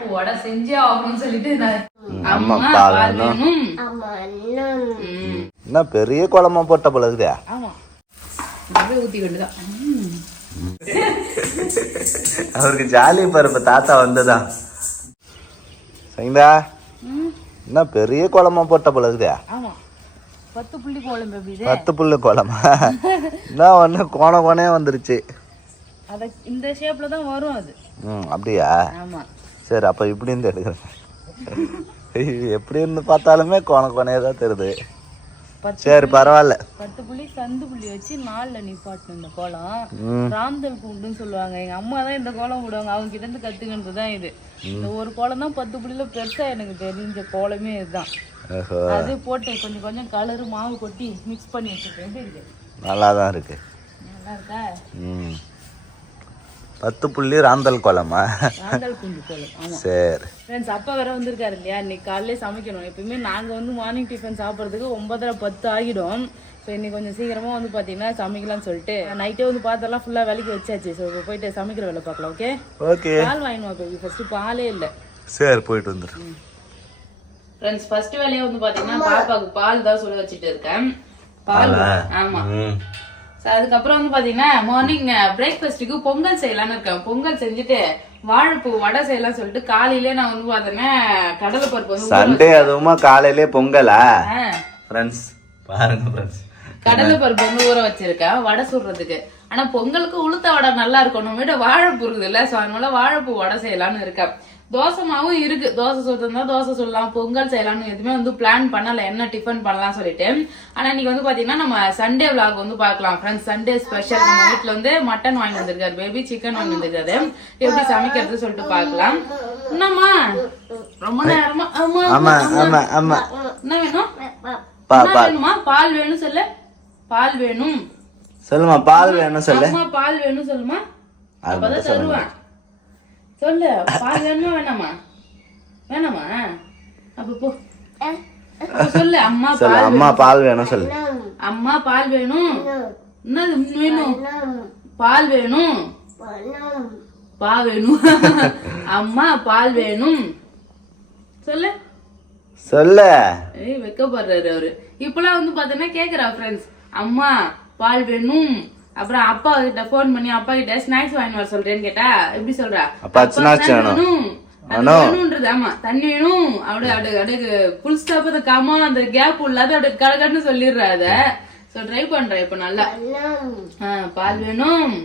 வாழைப்பூ வடை செஞ்சே ஆகணும்னு சொல்லிட்டு அம்மா பால் வேணும். என்ன பெரிய குழம்பா போட்ட போல இருக்குதா? ஆமா ஊத்தி வேண்டுதான். அவருக்கு ஜாலி பருப்பு தாத்தா வந்ததான். சரிங்களா? என்ன பெரிய குழம்பா போட்ட போல இருக்குதா? ஆமா 10 புள்ளி குழம்பு. எப்படி 10 புள்ளி குழம்பா? என்ன ஒண்ணு கோணையா வந்துருச்சு. அத இந்த ஷேப்ல தான் வரும் அது. அப்படியா? ஆமா. சரி அப்ப இப்படி இருந்து எடுக்கிறேன். எப்படி இருந்து பார்த்தாலுமே கோணையா தான் தெரியுது. சரி பரவாயில்ல. 10 புள்ளி சந்து புள்ளி வச்சு 4ல நிப்பாட்டணும். இந்த கோலம் ராந்தல் கூண்டுன்னு சொல்லுவாங்க. எங்க அம்மா தான் இந்த கோலம் போடுவாங்க. அவங்க கிட்ட இருந்து கத்துக்கிட்டு தான் இது. இந்த ஒரு கோலம் தான் 10 புள்ளில பெருசா எனக்கு தெரிஞ்ச கோலமே இதுதான். அது போட்டு கொஞ்சம் கொஞ்சம் கலரு மாவு கொட்டி மிக்ஸ் பண்ணி வச்சுருக்கேன். எப்படி இருக்கு? நல்லா தான் இருக்கு. நல்லா இருக்கா? 10 புள்ளி ராந்தல் கோலமா? ராந்தல் கூண்டு கோலம். ஆமா. சரி ஃப்ரெண்ட்ஸ் அப்பா வேற வந்திருக்காரு இல்லையா? இன்னைக்கு காலையிலே சமைக்கணும். எப்பயுமே நாங்கள் வந்து மார்னிங் டிஃபன் சாப்பிட்றதுக்கு 9:10 ஆகிடும். ஸோ இன்னைக்கு கொஞ்சம் சீக்கிரமாக வந்து பார்த்தீங்கன்னா சமைக்கலாம்னு சொல்லிட்டு நைட்டே வந்து பார்த்தெல்லாம் ஃபுல்லாக வேலைக்கு வச்சாச்சு. ஸோ இப்போ போயிட்டு சமைக்கிற வேலை பார்க்கலாம். Okay okay. பால் வாங்கினுவா பேபி. ஃபர்ஸ்ட் பாலே இல்லை. சரி போயிட்டு வந்துடுறேன். ஃப்ரெண்ட்ஸ் ஃபர்ஸ்ட் வேலையை வந்து பார்த்தீங்கன்னா பாப்பாவுக்கு பால் தான் சுட வச்சுட்டு இருக்கேன். பால். ஆமா. அதுக்கப்புறம் வந்து பாத்தீங்கன்னா மார்னிங் பிரேக்ஃபாஸ்ட்டுக்கு பொங்கல் செய்யலாம்னு இருக்கேன். பொங்கல் செஞ்சுட்டு வாழைப்பூ வடை செய்யலாம் சொல்லிட்டு காலையிலே நான் வந்து பாத்தேன்னா கடலை பருப்பு வந்து சண்டே அதுவுமா காலையிலே பொங்கலா ஃப்ரெண்ட்ஸ் பாருங்க ஃப்ரெண்ட்ஸ். கடலை பருப்பு வந்து ஊற வச்சிருக்கேன் வடை சுடுறதுக்கு. ஆனா பொங்கலுக்கு உளுத்த வடை நல்லா இருக்கும். நம்ம வீட வாழைப்பூ இருக்குது இல்ல, சோ அதனால வாழைப்பூ வடை செய்யலாம்னு இருக்கேன். தோசை மாவும் இருக்கு. தோசை சுடுறதா தோசை சுடலாம், பொங்கல் செய்யலாம்னு எதுவுமே வந்து பிளான் பண்ணல என்ன டிஃபன் பண்ணலாம் சொல்லிட்டு. ஆனா இன்னைக்கு வந்து பாத்தீங்கன்னா நம்ம சண்டே விளாக் வந்து பாக்கலாம் ஃப்ரெண்ட்ஸ். சண்டே ஸ்பெஷல் நம்ம வீட்டுல வந்து மட்டன் வாங்கி வந்திருக்காரு பேபி, சிக்கன் வாங்கி வந்திருக்காரு. எப்படி சமைக்கிறது சொல்லிட்டு பாக்கலாம். என்னம்மா ரொம்ப நேரமா என்ன வேணும்? வேணுமா? பால் வேணும் சொல்லு. பால் வேணும் சொல்லுமா. பால் வேணும் சொல்லு. பால் வேணும் சொல்லுமா. அப்பதான் தருவேன். சொல்லு. பால் வேணுமா வேணாமா? வேணாமா? அப்ப போ சொல்லு. அம்மா பால். அம்மா பால் வேணும் சொல்லு. அம்மா பால் வேணும். என்னது வேணும்? பால் வேணும். பால் வேணும். அம்மா பால் வேணும் சொல்லு. சொல்லு. வெக்கப்படுறாரு அவரு. இப்பெல்லாம் வந்து பாத்தீங்கன்னா கேக்குறா ஃப்ரெண்ட்ஸ். அம்மா பால் வேணும். அப்புறம் அப்பா கிட்ட போன் பண்ணி அப்பா கிட்ட ஸ்நாக்ஸ் வாங்கி வர சொல்றேன்னு கேட்டா எப்படி சொல்றா? அப்பா ஸ்நாக்ஸ் வேணும். ஆமா தண்ணி வேணும். அப்படியே புல் ஸ்டாப் அந்த கமா அந்த கேப் இல்லாத அப்படியே கடகன்னு சொல்லிடுறா. அத சோ ட்ரை பண்றேன் இப்ப நல்லா. பால் வேணும்.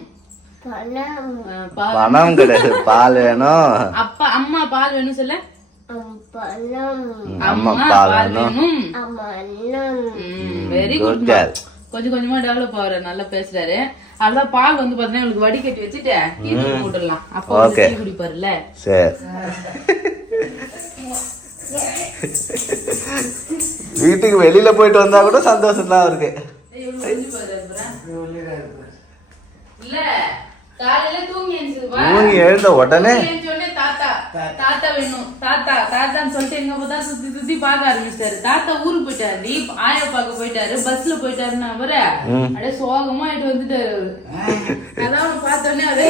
பணம் கிடையாது, பால் வேணும். அப்பா அம்மா பால் வேணும் சொல்ல. அம்மா பால் வேணும். Very good. கொஞ்சம் கொஞ்சமா டெவலப் ஆகுற நல்லா பேசுறாரு. அதான் பால் வந்து பாத்தீங்கன்னா உங்களுக்கு வடிகட்டி வச்சுட்டு டீ போட்டுடலாம். அப்பா டீ குடிப்பாருல்ல. சரி வீட்டுக்கு வெளியில போயிட்டு வந்தா கூட சந்தோஷம் தான் இருக்கு. இல்ல காலையில தூங்கி எழுந்த உடனே தாத்தா வேணும் தாத்தா தாத்தான்னு சொல்லிட்டு எங்க பார்த்தா சுத்தி சுத்தி பார்க்க ஆரம்பிச்சிட்டாரு. தாத்தா ஊருக்கு போயிட்டாரு, ஆயா பார்க்க போயிட்டாரு, பஸ்ல போயிட்டாருன்னு அவரு அப்படியே சோகமா ஆயிட்டு வந்துட்டாரு அவரு. அதான் பார்த்தோன்னே அதே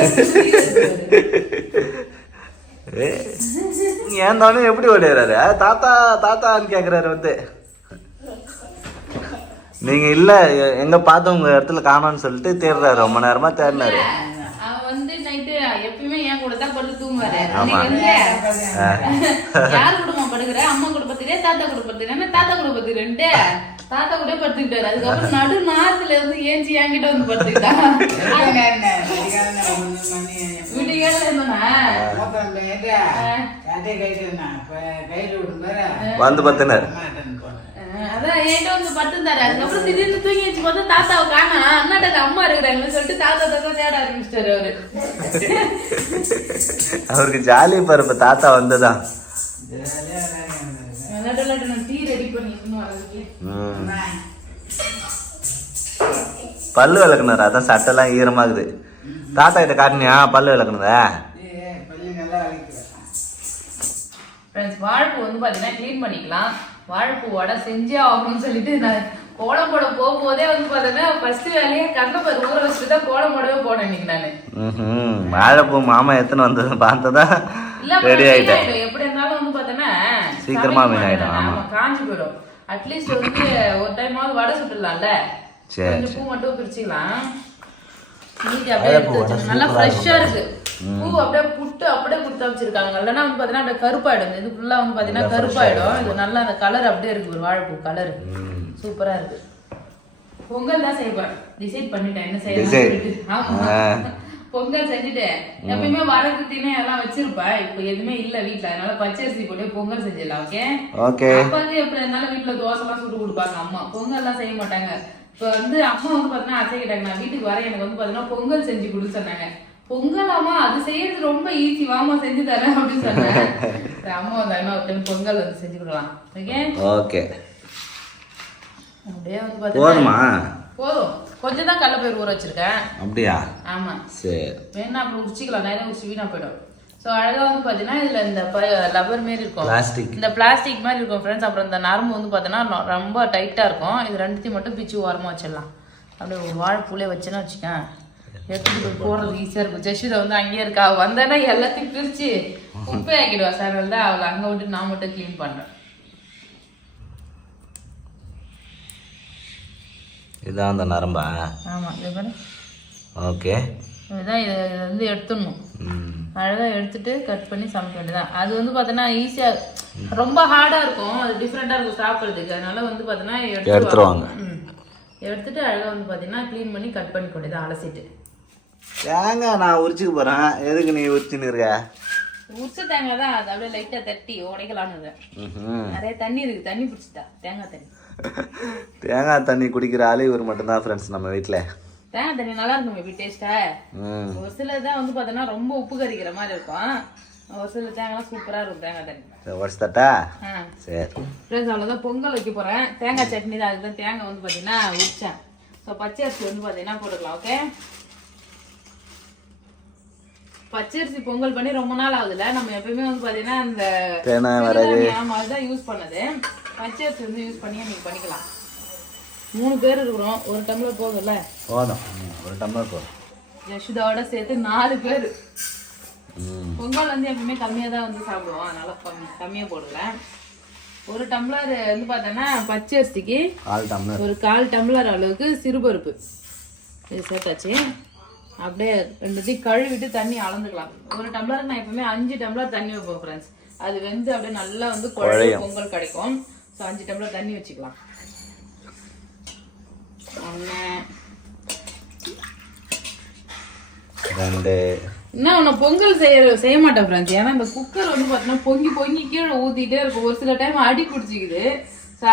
ஏன் தானே எப்படி ஓடிறாரு தாத்தா தாத்தான்னு கேக்குறாரு வந்து. நீங்க இல்ல எங்க பார்த்து உங்க இடத்துல காணோம்னு சொல்லிட்டு தேடுறாரு. ரொம்ப நேரமா தேடினாரு. எப்பயுமே என் கூட தான் படுத்து தூங்குவாரு. யார் குடும்பம் படுக்கிற? அம்மா கூட பத்துக்கிறேன், தாத்தா கூட பத்துக்கிறேன், தாத்தா கூட பத்துக்கிறேன்ட்டு தாத்தா கூட படுத்துக்கிட்டாரு. அதுக்கப்புறம் நடு நாத்துல இருந்து ஏஞ்சி என்கிட்ட வந்து படுத்துக்கிட்டான். வந்து பத்தினாரு. அதான் என்கிட்ட வந்து படுத்துட்டாரு. அதுக்கப்புறம் திடீர்னு தூங்கி வச்சு பார்த்தா தாத்தாவை காணா. அண்ணாட்ட அம்மா இருக்கிறாங்கன்னு சொல்லிட்டு தாத்தா தாத்தா தேட ஆரம்பிச்சிட்டாரு அவரு. அவருக்கு ஜாலி பருப்பு தாத்தா வந்ததான். டீ ரெடி பண்ணி பல்லு விளக்குனாரு. அதான் சட்டெல்லாம் ஈரமாகுது. தாத்தா கிட்ட காட்டினியா பல்லு விளக்குனதா? வாழைப்பூ வந்து பாத்தீங்கன்னா கிளீன் பண்ணிக்கலாம். வாழைப்பூ வடை செஞ்சே ஆகணும்னு சொல்லிட்டு நான் கோலம் போட போகும்போதே வந்து பாத்தீங்கன்னா ஃபர்ஸ்ட் வேலையே கடலைப்பருப்பு ஊற வச்சுட்டு தான் கோலம் போடவே போனேன் இன்னைக்கு நானு. வாழைப்பூ மாமா எத்தனை வந்தது பார்த்ததா? இல்ல ரெடி ஆயிட்டேன். எப்படி இருந்தாலும் வந்து பார்த்தோன்னா சீக்கிரமா வீணாயிடும். ஆமா காஞ்சி போயிடும். அட்லீஸ்ட் வந்து ஒரு டைமாவது வடை சுட்டுடலாம்ல. கொஞ்சம் பூ மட்டும் பிரிச்சுக்கலாம். மீதி அப்படியே எடுத்து வச்சிருக்கோம். நல்லா ஃப்ரெஷ்ஷா இருக்கு. பூ அப்படியே புட்டு அப்படியே கொடுத்து வச்சிருக்காங்க. இல்லைன்னா வந்து பாத்தீங்கன்னா அப்படியே கருப்பாயிடும். இது ஃபுல்லா வந்து பாத்தீங்கன்னா கருப்பாயிடும். இது நல்லா அந்த கலர் அப்படியே இருக்கு. ஒரு வாழைப்பூ கலர் சூப்பரா இருக்கு. பொங்கல் தான் செய்வேன். டிசைட் பண்ணிட்டேன் என்ன செய்யணும். பொங்கல் செஞ்சுட்டேன். எப்பயுமே வரகு திணை எல்லாம் வச்சிருப்பேன். இப்ப எதுவுமே இல்ல வீட்டுல. அதனால பச்சரிசி போட்டு பொங்கல் செஞ்சிடலாம். ஓகே. அப்பாக்கு எப்படி இருந்தாலும் வீட்டுல தோசை எல்லாம் சுட்டு கொடுப்பாங்க அம்மா. பொங்கல் எல்லாம் செய்ய மாட்டாங்க. இப்ப வந்து அம்மா வந்து பாத்தீங்கன்னா ஆசைக்கிட்டாங்க, நான் வீட்டுக்கு வர எனக்கு வந்து பாத்தீங்கன்னா பொங்கல் செஞ்சு கொடுன்னு சொன்னாங்க. பொங்கலாமா அது செய்யறது ரொம்ப ஈஸி, வாமா செஞ்சு தரேன் அப்படின்னு சொன்னேன். அம்மா வந்தாங்கன்னா பொங்கல் வந்து செஞ்சு கொடுக்கலாம். ஓகே அப்படியே வந்து பாத்தீங்கன்னா போதும். கொஞ்சம் தான் கடலைப்பயிறு ஊற வச்சிருக்கேன். அப்படியா? ஆமா சரி. வேணா அப்படி உரிச்சிக்கலாம், நிறைய உரிச்சு வீணா போயிடும். ஸோ அழகா வந்து பாத்தீங்கன்னா இதுல இந்த லப்பர் மாரி இருக்கும், இந்த பிளாஸ்டிக் மாதிரி இருக்கும் ஃப்ரெண்ட்ஸ். அப்புறம் இந்த நரம்பு வந்து பாத்தீங்கன்னா ரொம்ப டைட்டா இருக்கும். இது ரெண்டுத்தையும் மட்டும் பிச்சு ஓரமா வச்சிடலாம். அப்படியே ஒரு வாழைப்பூலே வச்சுன்னா வச்சுக்கேன், எடுத்துட்டு போறது ஈஸியா இருக்கும். ஜெஷிதா வந்து அங்கேயே இருக்கா, வந்தேன்னா எல்லாத்தையும் பிரிச்சு குப்பை ஆக்கிடுவா சார். தான் அவளை அங்க விட்டு நான் மட்டும் கிளீன் பண்றேன். இதான் அந்த நரம்பா? ஆமா இது பாரு. ஓகே இதுதான் இதை வந்து எடுத்துடணும். அழகா எடுத்துட்டு கட் பண்ணி சமைக்க வேண்டியதான். அது வந்து பாத்தீங்கன்னா ஈஸியா, ரொம்ப ஹார்டா இருக்கும், அது டிஃப்ரெண்டா இருக்கும் சாப்பிடுறதுக்கு. அதனால வந்து பாத்தீங்கன்னா எடுத்துருவாங்க. எடுத்துட்டு அழகா வந்து பாத்தீங்கன்னா கிளீன் பண்ணி கட் பண்ணி கொண்டுதான் அலசிட்டு. தேங்காய் நான் உரிச்சுக்க போறேன். எதுக்கு நீ உரிச்சுன்னு இருக்க? உரிச்ச தேங்காய் தான், அது அப்படியே லைட்டா தட்டி உடைக்கலான்னு. நிறைய தண்ணி இருக்கு, தண்ணி பிடிச்சிட்டா தேங்காய் தண்ணி. தேங்காய் தண்ணி குடிக்கிற ஆளு இவர் மட்டும்தான் ஃப்ரெண்ட்ஸ் நம்ம வீட்டுல. தேங்காய் தண்ணி நல்லா இருக்கும் எப்படி டேஸ்டா. ஒரு சிலதான் வந்து பாத்தீங்கன்னா ரொம்ப உப்பு கறிக்கிற மாதிரி இருக்கும். ஒரு சில தேங்காய் சூப்பரா இருக்கும் தேங்காய் தண்ணி. உடச்சுட்டா? சரி ஃப்ரெண்ட்ஸ் அவ்வளவுதான். பொங்கல் வைக்க போறேன். தேங்காய் சட்னி தான். அதுதான் தேங்காய் வந்து பாத்தீங்கன்னா உரிச்சேன். ஸோ பச்சரிசி வந்து பாத்தீங்கன்னா போட்டுக்கலாம். ஓகே, பச்சரிசி பொங்கல் பண்ணி ரொம்ப நாள் ஆகுதுல்ல. நம்ம எப்பயுமே வந்து பாத்தீங்கன்னா அந்த அதுதான் யூஸ் பண்ணது. பச்சரிசி வந்து யூஸ் பண்ணி நீங்க பண்ணிக்கலாம். 3 பேர் இருக்கிறோம், ஒரு டம்ளர் போதும்ல? போதும், ஒரு டம்ளர் போதும். யசுதாவோட சேர்த்து 4 பேர். பொங்கல் வந்து எப்பவுமே கம்மியா தான் வந்து சாப்பிடுவோம், அதனால கம்மியா போடல. ஒரு டம்ளர் வந்து பார்த்தோன்னா பச்சரிசிக்கு ஒரு 1/4 டம்ளர் அளவுக்கு சிறுபருப்பு இது சேர்த்தாச்சு. அப்படியே 2 கழுவிட்டு தண்ணி அளந்துக்கலாம். ஒரு டம்ளருக்கு நான் எப்பவுமே 5 டம்ளர் தண்ணி வைப்போம் ஃப்ரெண்ட்ஸ். அது வந்து அப்படியே நல்லா வந்து குழம்பு பொங்கல் கிடைக்கும். ஸோ 5 டம்ளர் தண்ணி வச்சுக்கலாம். என்ன பொங்கல் செய்ய மாட்டேன் ஃப்ரெண்ட்ஸ். ஏன்னா இந்த குக்கர் வந்து பாத்தீங்கன்னா பொங்கி கீழே ஊத்திட்டே இருக்கும். ஒரு சில டைம் அடி பிடிச்சிக்குது.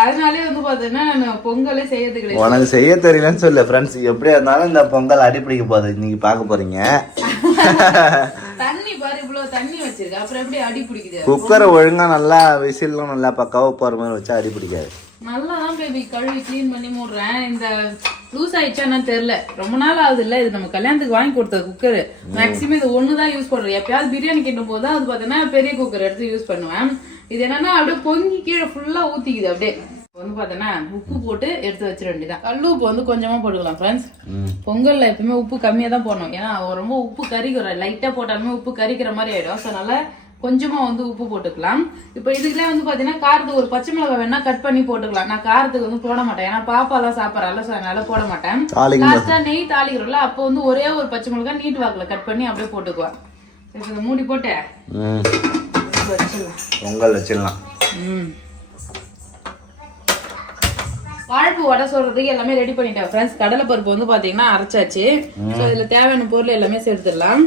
அதனாலே வந்து பாத்தீங்கன்னா நான் பொங்கலே செய்யறது கிடையாது. உனக்கு செய்ய தெரியலன்னு சொல்லு ஃப்ரெண்ட்ஸ். எப்படியா இருந்தாலும் இந்த பொங்கல் அடி பிடிக்க போகுது, நீங்க பாக்க போறீங்க. தண்ணி பாரு, இவ்வளவு தண்ணி வச்சிருக்க, அப்புறம் எப்படி அடி பிடிக்குது? குக்கரை ஒழுங்கா நல்லா விசிலும் நல்லா பக்காவா போற மாதிரி வச்சா அடி பிடிக்காது. நல்லா தான் பேபி கழுவி கிளீன் பண்ணி மூடுறேன். இந்த லூஸ் ஆயிடுச்சான்னு தெரியல, ரொம்ப நாள் ஆகுது இல்ல. இது நம்ம கல்யாணத்துக்கு வாங்கி கொடுத்தது குக்கர். மேக்சிமம் இது ஒண்ணுதான் யூஸ் பண்றேன். எப்பயாவது பிரியாணி கிண்டும் போது அது பாத்தீங்கன்னா பெரிய குக்கர் எடுத்து யூஸ் பண்ணுவேன். இது என்னன்னா அப்படியே பொங்கி கீழே ஃபுல்லா ஊத்திக்குது. அப்படியே வந்து பாத்தீங்கன்னா உப்பு போட்டு எடுத்து வச்சிட வேண்டியதான். கல்லு உப்பு வந்து கொஞ்சமா போட்டுக்கலாம் ஃப்ரெண்ட்ஸ். பொங்கல்ல எப்பவுமே உப்பு கம்மியா தான் போடணும். ஏன்னா ரொம்ப உப்பு கறிக்கிற, லைட்டா போட்டாலுமே உப்பு கறிக்கிற மாதிரி ஆயிடும். ஸோ அதனால கொஞ்சமா வந்து உப்பு போட்டுக்கலாம். இப்ப இதுக்குலாம் வந்து பாத்தீங்கன்னா காரத்துக்கு ஒரு பச்சை மிளகாய் வேணா கட் பண்ணி போட்டுக்கலாம். நான் காரத்துக்கு வந்து போட மாட்டேன், ஏன்னா பாப்பா எல்லாம் சாப்பிடறால. ஸோ அதனால போட மாட்டேன். லாஸ்டா நெய் தாளிக்கிறோம்ல, அப்போ வந்து ஒரே ஒரு பச்சை மிளகாய் நீட் வாக்குல கட் பண்ணி அப்படியே போட்டுக்குவேன். இப்ப மூடி போட்டு பொங்கல் வச்சிடலாம். வாழைப்பூ வடை சொல்றதுக்கு எல்லாமே ரெடி பண்ணிட்டேன் ஃப்ரெண்ட்ஸ். கடலைப்பருப்பு வந்து பாத்தீங்கன்னா அரைச்சாச்சு. ஸோ இதுல தேவையான பொருள் எல்லாமே சேர்த்துடலாம்.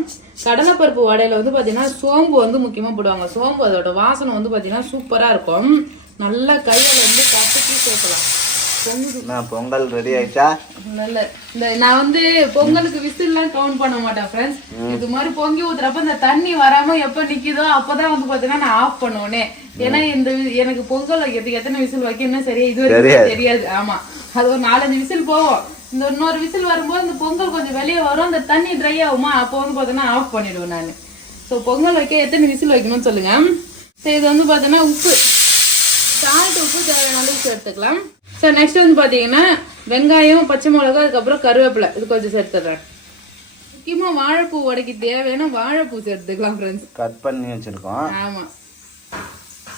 கடலைப்பருப்பு வடையில வந்து பாத்தீங்கன்னா சோம்பு வந்து முக்கியமா போடுவாங்க. சோம்பு அதோட வாசனை வந்து பாத்தீங்கன்னா சூப்பரா இருக்கும். நல்லா கையில வந்து கசக்கி சேர்க்கலாம். பொங்கல் ரெடி ஆயிடுச்சா? நல்ல நான் வந்து பொங்கலுக்கு விசில் எல்லாம் கவுண்ட் பண்ண மாட்டேன் ஃப்ரெண்ட்ஸ். இது மாதிரி பொங்கி ஊத்துறப்ப இந்த தண்ணி வராம எப்ப நிக்குதோ அப்பதான் வந்து பாத்தீங்கன்னா நான் ஆஃப் பண்ணுவேனே. ஏன்னா இந்த எனக்கு பொங்கல் வைக்கிறதுக்கு எத்தனை விசில் வைக்கணும்னு சரியா இது வரைக்கும் தெரியாது. ஆமா, அது ஒரு 4-5 விசில் போவோம். இந்த இன்னொரு விசில் வரும்போது இந்த பொங்கல் கொஞ்சம் வெளியே வரும், அந்த தண்ணி ட்ரை ஆகுமா, அப்போ வந்து பாத்தீங்கன்னா ஆஃப் பண்ணிடுவேன் நான். ஸோ பொங்கல் வைக்க எத்தனை விசில் வைக்கணும்னு சொல்லுங்க. ஸோ இது வந்து பாத்தீங்கன்னா உப்பு, சால்ட் உப்பு தேவையான அளவுக்கு எடுத்துக்கலாம். ஸோ நெக்ஸ்ட் வந்து பாத்தீங்கன்னா வெங்காயம், பச்சை மிளகாய், அதுக்கப்புறம் கருவேப்பிலை இது கொஞ்சம் சேர்த்துடுறேன். முக்கியமா வாழைப்பூ வடைக்கு தேவையான வாழைப்பூ சேர்த்துக்கலாம் ஃப்ரெண்ட்ஸ். கட் பண்ணி வச்சிருக்கோம். ஆமா,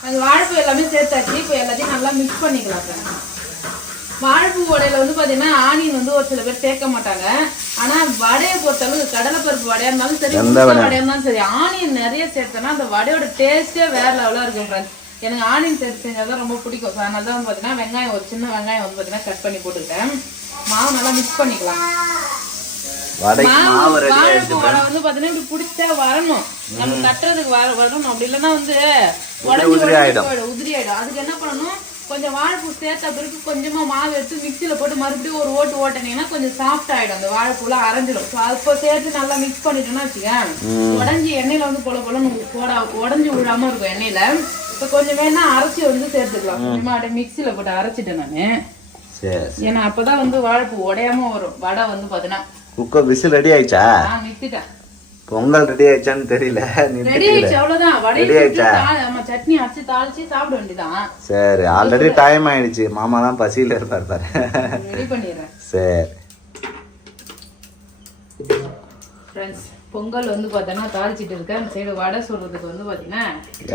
அது வாழைப்பூ எல்லாமே சேர்த்தாச்சு. இப்போ எல்லாத்தையும் நல்லா மிக்ஸ் பண்ணிக்கலாம் ஃப்ரெண்ட்ஸ். வாழைப்பூ வடையில வந்து பாத்தீங்கன்னா ஆனியன் வந்து ஒரு சில பேர் சேர்க்க மாட்டாங்க. ஆனா வடையை பொறுத்தளவு கடலைப்பருப்பு வடையா இருந்தாலும் சரி, வடையா இருந்தாலும் சரி, ஆனியன் நிறைய சேர்த்தோம்னா அந்த வடையோட டேஸ்டே வேற லெவலா இருக்கும் ஃப்ரெண்ட்ஸ். எனக்கு ஆனியன் சேர்த்து செஞ்சாதான் ரொம்ப பிடிக்கும். அதனால தான் வந்து பாத்தீங்கன்னா வெங்காயம், ஒரு சின்ன வெங்காயம் வந்து பாத்தீங்கன்னா கட் பண்ணி போட்டுக்கிட்டேன். மாவு நல்லா மிக்ஸ் பண்ணிக்கலாம். வாழைப்பூ வடை வந்து பாத்தீங்கன்னா இப்படி பிடிச்சா வரணும், நம்ம தட்டுறதுக்கு வரணும். அப்படி இல்லைன்னா வந்து உடஞ்சி ஆயிடும், உதிரி ஆயிடும். அதுக்கு என்ன பண்ணணும், கொஞ்சம் வாழைப்பூ சேர்த்த பிறகு கொஞ்சமா மாவு எடுத்து மிக்சியில போட்டு மறுபடியும் ஒரு ஓட்டுனீங்கன்னா கொஞ்சம் சாஃப்ட் ஆயிடும், அந்த வாழைப்பூல அரைஞ்சிடும். அப்போ சேர்த்து நல்லா மிக்ஸ் பண்ணிட்டோம்னா வச்சுக்கேன், உடஞ்சி எண்ணெயில வந்து போல உடஞ்சி விழாம இருக்கும் எண்ணெயில. இப்ப கொஞ்சம் வேணா அரைச்சி வந்து சேர்த்துக்கலாம். கொஞ்சமா அப்படியே மிக்சியில போட்டு அரைச்சிட்டேன் நானு. ஏன்னா அப்பதான் வந்து வாழைப்பூ உடையாம வரும். வடை வந்து பாத்தீங்கன்னா குக்கர் விசில் ரெடி ஆயிடுச்சா? மிக்சிட்டேன். பொங்கல் ரெடி ஆயிடுச்சான்னு தெரியல. ரெடி ஆயிடுச்சு, அவ்வளவுதான். ரெடி ஆயிடுச்சா? ஆமா, சட்னி அரைச்சு தாளிச்சு சாப்பிட வேண்டியதான். சரி, ஆல்ரெடி டைம் ஆயிடுச்சு. மாமா தான் பசியில இருப்பாரு பாரு. ரெடி பண்ணிடுறேன். சரி ஃப்ரெண்ட்ஸ், பொங்கல் வந்து பாத்தீங்கன்னா தாளிச்சிட்டு இருக்கேன். அந்த சைடு வடை சொல்றதுக்கு வந்து பாத்தீங்கன்னா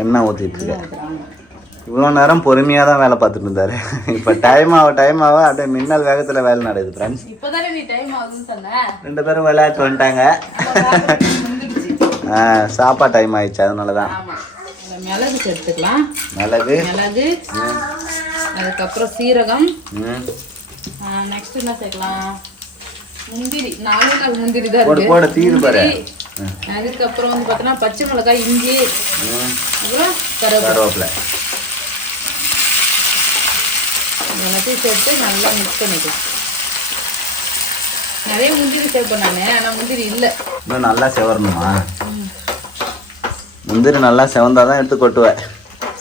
எண்ணெய் ஊத்திட்டு இருக்கேன். இவ்வளோ நேரம் பொறுமையாக தான் வேலை பார்த்துட்டு இருந்தாரு. இப்போ டைம் ஆக அப்படியே மின்னல் வேகத்தில் வேலை நடக்குது ஃப்ரெண்ட்ஸ். இப்போதானே நீ டைம் ஆகுதுன்னு சொன்ன. 2 பேரும் விளையாட்டு வந்துட்டாங்க. சாப்பாடு டைம் ஆயிடுச்சு, அதனால தான். மிளகு சேர்த்துக்கலாம். மிளகு, அதுக்கப்புறம் சீரகம். நெக்ஸ்ட் என்ன சேர்க்கலாம், முந்திரி. 4 முந்திரி தான் இருக்கு. போட தீரு பாரு. அதுக்கப்புறம் வந்து பார்த்தோன்னா பச்சை மிளகாய், இஞ்சி, அப்புறம் கருவேப்பிலை எல்லாத்தையும் சேர்த்து நல்லா மிக்ஸ் பண்ணிக்கலாம். நிறைய முந்திரி சேர்ப்பேன் நானு, ஆனா முந்திரி இல்லை. இன்னும் நல்லா செவரணுமா? முந்திரி நல்லா செவந்தாதான் எடுத்து கொட்டுவேன்.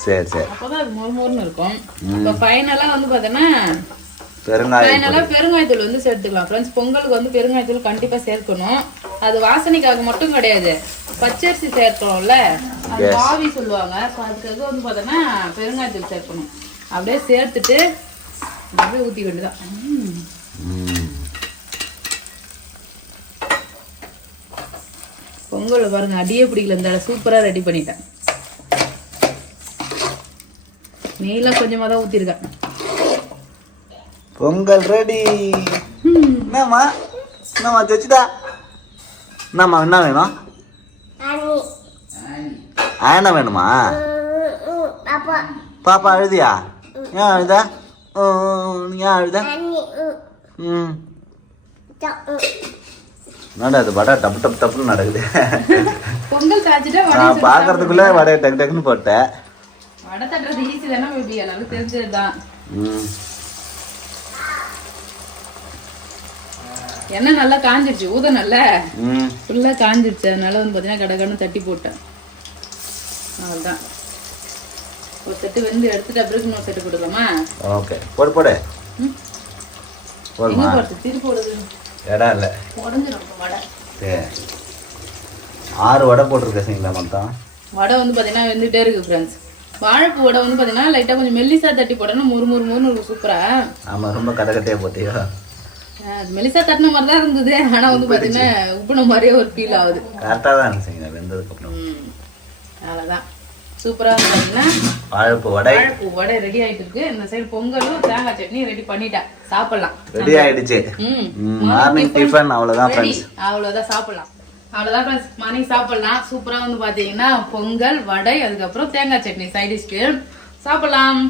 சரி சரி, அப்போதான் அது மொறுமொறுன்னு இருக்கும். இப்போ ஃபைனலா வந்து பார்த்தோன்னா பெருங்காயத்தூள் வந்து சேர்த்துக்கலாம் ஃப்ரெண்ட்ஸ். பொங்கலுக்கு வந்து பெருங்காயத்தூள் கண்டிப்பா சேர்க்கணும். அது வாசனைக்காக மட்டும் கிடையாது, பச்சரிசி சேர்க்கணும்ல, அது ஆவி சொல்லுவாங்க. அதுக்காக வந்து பார்த்தோன்னா பெருங்காயத்தூள் சேர்க்கணும். அப்படியே சேர்த்துட்டு அப்படியே ஊற்றி வேண்டியதான். பொங்கல் பாருங்க, அடியே பிடிக்கல. இந்த சூப்பரா ரெடி பண்ணிட்டேன். நெய்லாம் கொஞ்சமா தான் ஊத்திருக்கேன். பொங்கல் ரெடி. என்னம்மா ஜெச்சிதா, என்னம்மா என்ன வேணும்? ஆனா வேணுமா? பாப்பா அழுதியா? ஏன் அழுதா? ஏன் அழுதா? அது வடை டப்பு டப்பு டப்புன்னு நடக்குது. பொங்கல் நான் பாக்குறதுக்குள்ள வடையை டக்கு டக்குன்னு போட்டேன். வடை தட்டுறது ஈஸி தானே பேபி, எல்லாரும் தெரிஞ்சதுதான். எண்ணெய் நல்லா காஞ்சிருச்சு, ஊத நல்லா ஃபுல்லா காஞ்சிருச்சு. அதனால வந்து பாத்தீங்கன்னா கடகடன்னு தட்டி போட்டேன். அவ்வளவுதான். ஒரு செட்டு வெந்து எடுத்துட்டு அப்புறம் இன்னொரு செட்டு போட்டுக்கலாமா? ஓகே, போடு போடு. எங்க போடுறது? திரு போடுது இடம் இல்லை, உடஞ்சிரும் வடை. சரி, 6 வடை போட்டிருக்கேன் சரிங்களா மொத்தம். வடை வந்து பாத்தீங்கன்னா வெந்துட்டே இருக்கு ஃப்ரெண்ட்ஸ். வாழைப்பூ வடை வந்து பாத்தீங்கன்னா லைட்டா கொஞ்சம் மெல்லிசா தட்டி போட்டோன்னா முறுமுறுன்னு இருக்கும், சூப்பரா. ஆமா, ரொம்ப கடைக்கட்டையா போட்டியா? மெலிசா தட்டின மாதிரி தான் இருந்தது. ஆனா வந்து பாத்தீங்கன்னா உப்புன மாதிரியே ஒரு ஃபீல் ஆகுது. கரெக்டா தான் இருந்துச்சுங்க வெந்ததுக்கு அப்புறம். அவ்வளவுதான், சூப்பரா பாத்தீங்கன்னா வாழைப்பூ வடை ரெடி ஆயிட்டு இருக்கு. இந்த சைடு பொங்கலும் தேங்காய் சட்னி ரெடி பண்ணிட்டேன், சாப்பிடலாம். ரெடி ஆயிடுச்சு. மார்னிங் டிஃபன் அவ்வளவுதான் ஃப்ரெண்ட்ஸ். அவ்வளவுதான், சாப்பிடலாம். அவ்வளவுதான் ஃப்ரெண்ட்ஸ், மார்னிங் சாப்பிடலாம். சூப்பரா வந்து பாத்தீங்கன்னா பொங்கல், வடை, அதுக்கப்புறம் தேங்காய் சட்னி சைட் டிஷ்க்கு சாப்பிடலாம்.